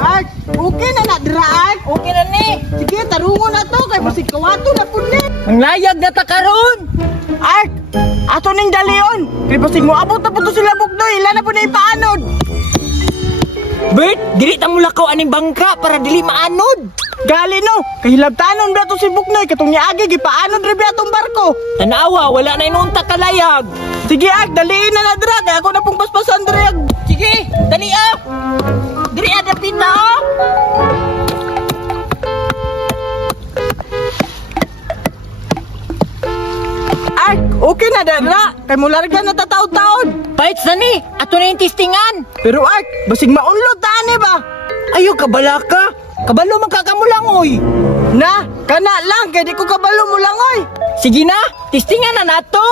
Art, okay na dira Art. Okay na ni. Sige, tarungo na to kay basig kawato na pud ni. Ang layag na ta karon. Art, ato ning dalion. Kay basig mo abot na pud to sila bukdoy, ila na pud na ipaanod. Bert, dili ta mulakaw aning bangka para dili maanod. Gali no, kahilabtanon ba to si Buknoy katong niagi gipaanod ra ba atong barko. Tanawa, wala na inunta kalayag. Sige Art, daliin na dira kay ako na pong paspasan dira. Sige, dali ah. Diri ada pita oh. Art, okay na dira kay mularga na tataw-taon. Bites na ni, ato na yung testingan. Pero Art, basig maunlot tani ba? Ayo kabala ka. Kabalo magkakamulangoy. Na, kana lang kay di ko kabalo mo lang oy. Sige na, testingan na nato.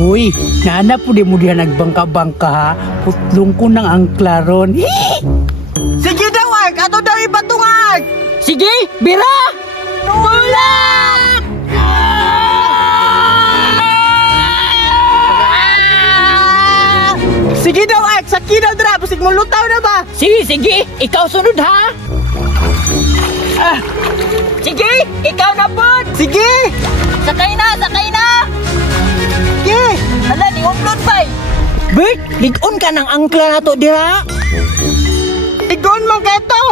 Uy, nana po di mo diyan nagbangka-bangka ha. Putlong ko ng angklaron. Sige daw Art, ato daw ibatong Art. Sige, bira. Tulak! Sige daw Art, sakit daw dira, basig mo lutaw na ba? Sige, sige, ikaw sunod ha. Sige, ikaw na po. Sige! Sakay na, sakay na. Sige! Hala, di umlot pa. Bert, ligon ka ng angkla na to, dira. Igon mo keto!